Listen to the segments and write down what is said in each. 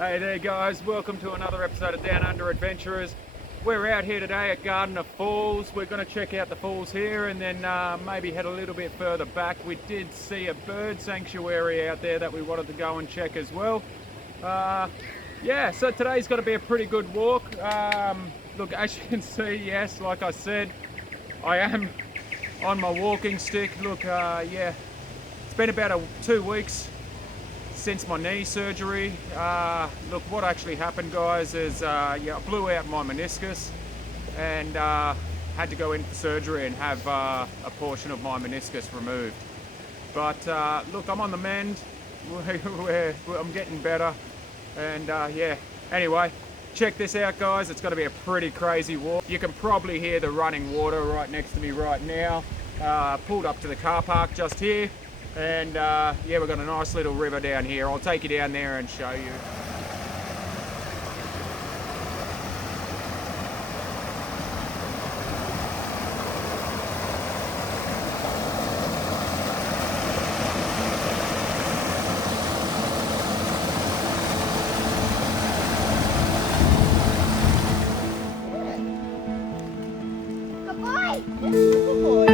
Hey there guys, welcome to another episode of Down Under Adventurers. We're out here today at Gardner Falls. We're going to check out the falls here and then maybe head a little bit further back. We did see a bird sanctuary out there that we wanted to go and check as well. Yeah, so today's going to be a pretty good walk. Look, as you can see, yes, like I said, I am on my walking stick. Look, yeah, it's been about 2 weeks since my knee surgery. Look, what actually happened, guys, is yeah, I blew out my meniscus and had to go in for surgery and have a portion of my meniscus removed. But look, I'm on the mend. I'm getting better, and yeah. Anyway, check this out, guys. It's going to be a pretty crazy walk. You can probably hear the running water right next to me right now. Pulled up to the car park just here. And yeah, we've got a nice little river down here. I'll take you down there and show you. Good boy! Good boy.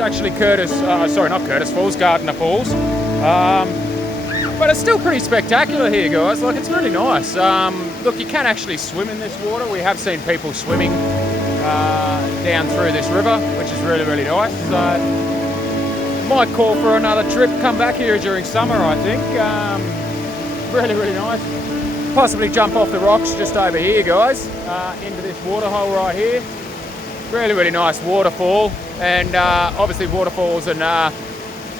Actually Curtis Falls, Gardner Falls. But it's still pretty spectacular here, guys. Like, it's really nice. Look, you can actually swim in this water. We have seen people swimming down through this river, which is really, really nice. So, might call for another trip, come back here during summer, I think. Really, really nice. Possibly jump off the rocks just over here, guys, into this waterhole right here. Really, really nice waterfall. And obviously waterfalls and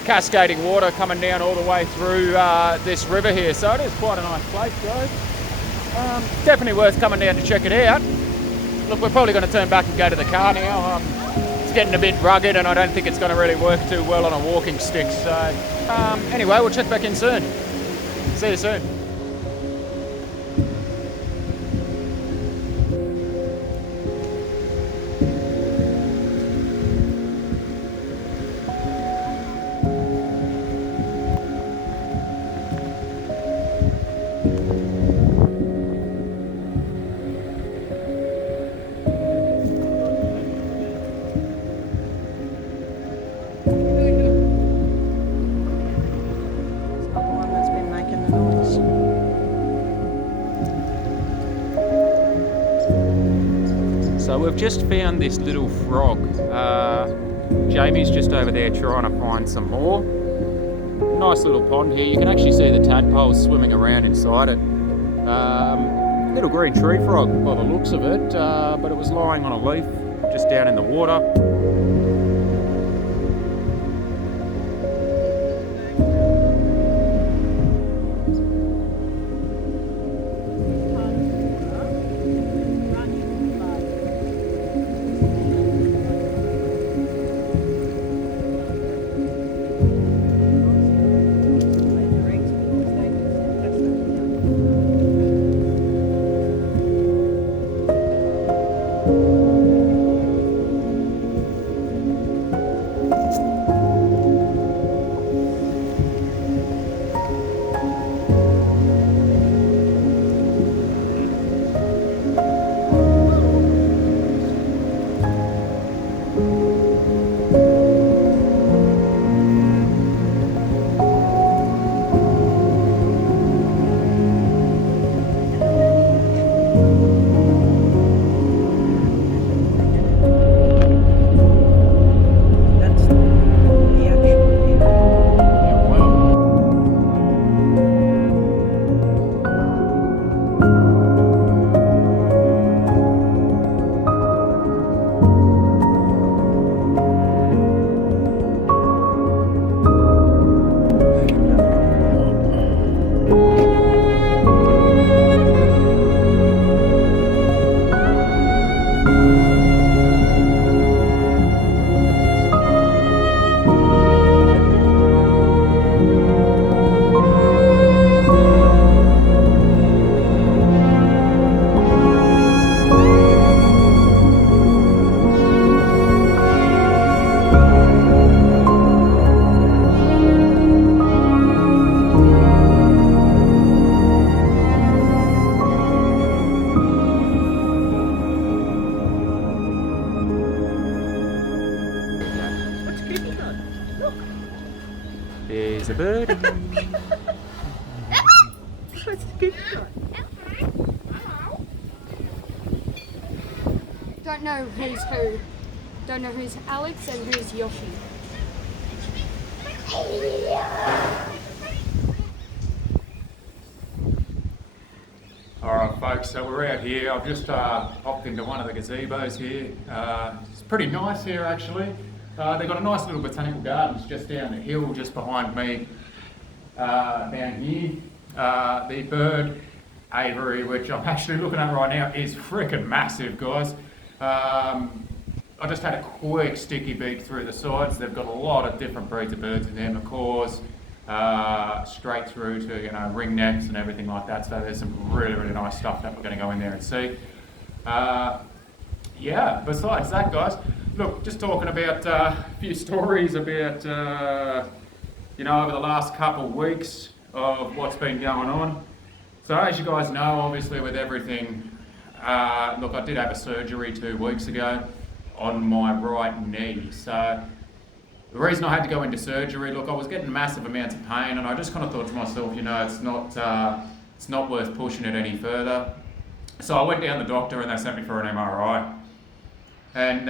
cascading water coming down all the way through this river here. So it is quite a nice place, guys. Definitely worth coming down to check it out. Look, we're probably going to turn back and go to the car now. It's getting a bit rugged and I don't think it's going to really work too well on a walking stick. So anyway, we'll check back in soon. See you soon. So we've just found this little frog. Jamie's just over there trying to find some more. Nice little pond here. You can actually see the tadpoles swimming around inside it. Little green tree frog by the looks of it, but it was lying on a leaf just down in the water. That's the actual hill. Oh, wow. What's Cookie got? Look, There's a birdie. what's Cookie got? Don't know who's who. Don't know who's Alex and who's Yoshi. Alright folks, so we're out here. I've just hopped into one of the gazebos here. It's pretty nice here actually. They've got a nice little botanical gardens just down the hill, just behind me, down here. The bird aviary, which I'm actually looking at right now, is freaking massive, guys. I just had a quick sticky beak through the sides. They've got a lot of different breeds of birds in there, macaws, straight through to ringnecks and everything like that. So there's some really, really nice stuff that we're going to go in there and see. Yeah, besides that, guys, look, just talking about a few stories about, over the last couple of weeks of what's been going on. So as you guys know, obviously with everything, look, I did have a surgery 2 weeks ago on my right knee. So the reason I had to go into surgery, look, I was getting massive amounts of pain, and I just kind of thought to myself, it's not worth pushing it any further. So I went down to the doctor and they sent me for an MRI. And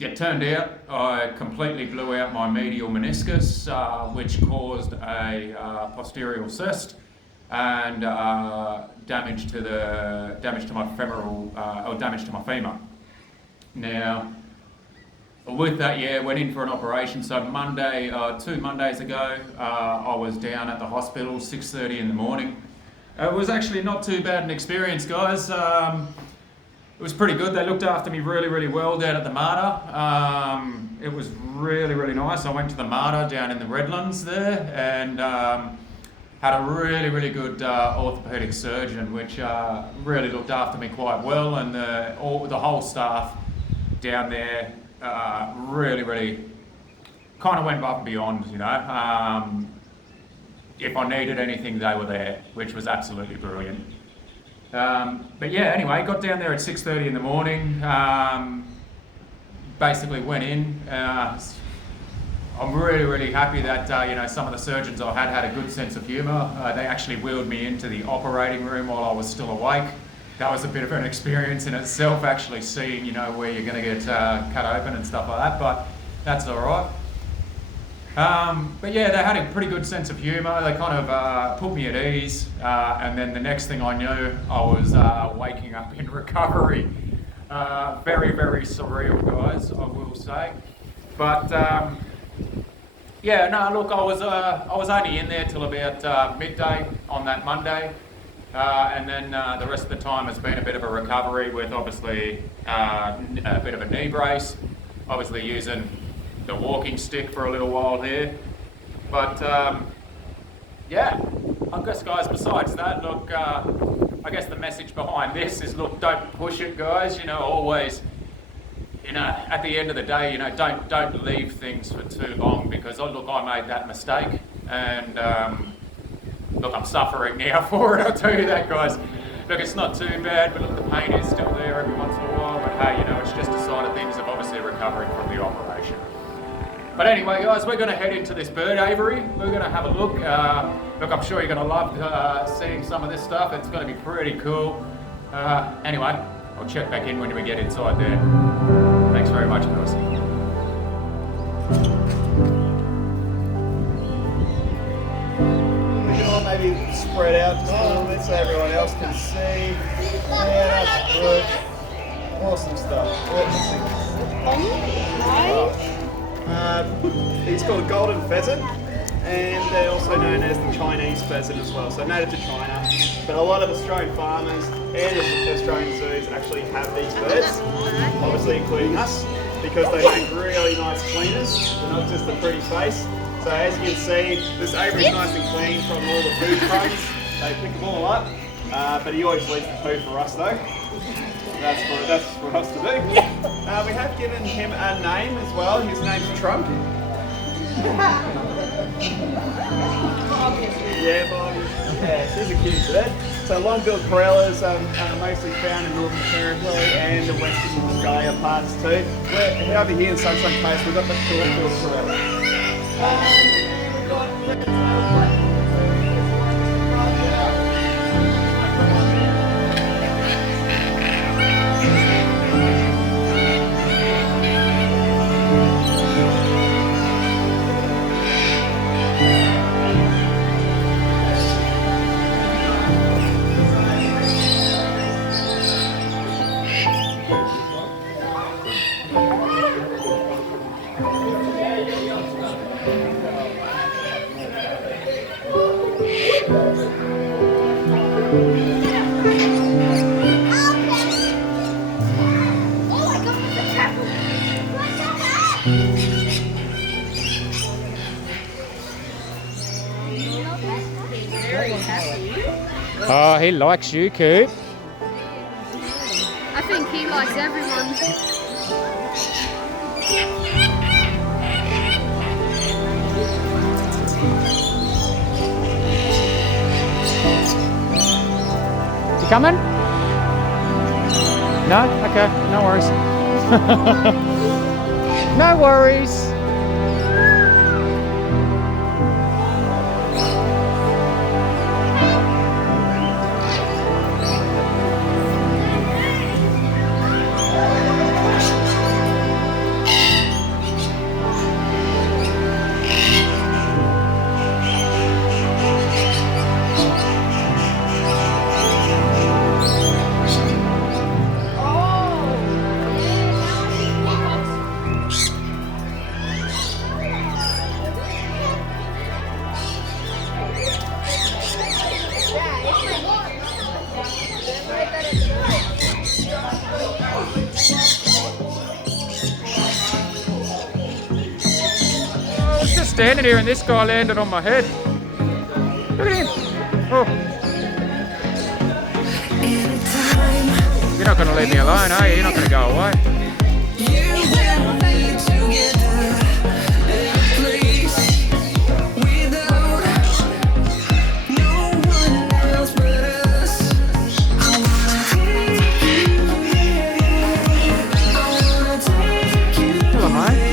it turned out I completely blew out my medial meniscus, which caused a posterior cyst and damage to my femoral, or damage to my femur. Now, with that, yeah, went in for an operation. So Monday, 2 Mondays ago, I was down at the hospital, 6:30 in the morning. It was actually not too bad an experience, guys. It was pretty good. They looked after me really, really well down at the Mater. It was really, really nice. I went to the Mater down in the Redlands there and had a really, really good orthopaedic surgeon, which really looked after me quite well, and the whole staff down there really, really kind of went above and beyond, if I needed anything, they were there, which was absolutely brilliant. But yeah, anyway, got down there at 6:30 in the morning, basically went in. I'm really, really happy that, some of the surgeons I had a good sense of humour. They actually wheeled me into the operating room while I was still awake. That was a bit of an experience in itself, actually seeing, where you're going to get cut open and stuff like that, but that's all right. But yeah, they had a pretty good sense of humour. They kind of put me at ease, and then the next thing I knew, I was waking up in recovery. Very, very surreal, guys, I will say. But yeah, no, look, I was only in there till about midday on that Monday, and then the rest of the time has been a bit of a recovery with obviously a bit of a knee brace, obviously using the walking stick for a little while here. But yeah, I guess, guys, besides that, look, I guess the message behind this is, look, don't push it, guys. Always, at the end of the day, don't leave things for too long, because look, I made that mistake, and look, I'm suffering now for it, I'll tell you that, guys. Look, it's not too bad, but look, the pain is still there every once in a while, but hey, it's just a sign of things of obviously recovering from the operation. But anyway, guys, we're going to head into this bird aviary. We're going to have a look. Look, I'm sure you're going to love seeing some of this stuff. It's going to be pretty cool. Anyway, I'll check back in when we get inside there. Thanks very much, guys. We can all maybe spread out just a little bit so everyone else can see. Yeah, that's good. Awesome stuff. It's called a golden pheasant, and they're also known as the Chinese pheasant as well, so native to China. But a lot of Australian farmers and Australian zoos actually have these birds, obviously including us, because they make really nice cleaners. They're not just a pretty face. So as you can see, this aviary is nice and clean from all the food crumbs. They pick them all up, but he always leaves the poo for us though. That's for us to do. We have given him a name as well. His name's Trump. Yeah, Bob. Yeah, she's a cute bird. So long-billed corellas are mostly found in Northern Territory and the Western Australia parts too. We're over here in Sunshine Coast, we've got the short-billed corella. Oh, he likes you, Coop. I think he likes everyone. You coming? No? Okay, no worries. No worries. Standing here and this guy landed on my head. Look at him. Oh. You're not going to leave me alone, are you? You're not going to go away. Hello, mate.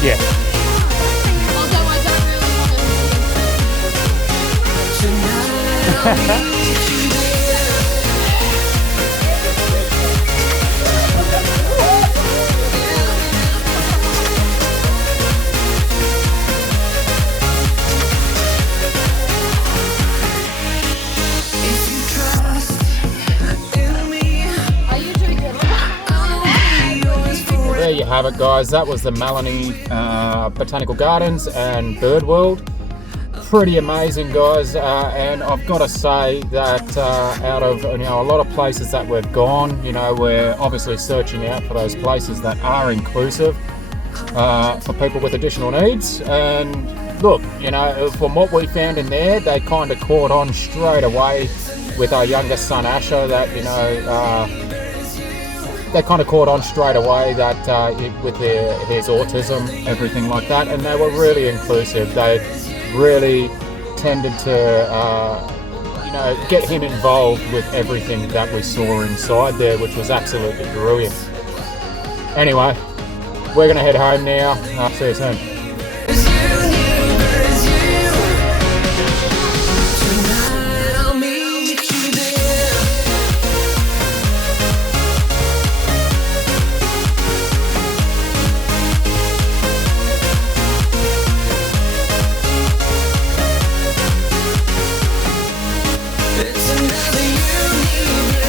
Yeah. Although I don't really want to. There you have it, guys. That was the Maleny Botanical Gardens and Bird World. pretty amazing, guys, and I've got to say that out of a lot of places that we've gone, we're obviously searching out for those places that are inclusive for people with additional needs. And look, from what we found in there, they kind of caught on straight away with our youngest son Asher that they kind of caught on straight away that with his autism, everything like that, and they were really inclusive. They really tended to get him involved with everything that we saw inside there, which was absolutely brilliant. Anyway, we're going to head home now. See you soon. It's another universe.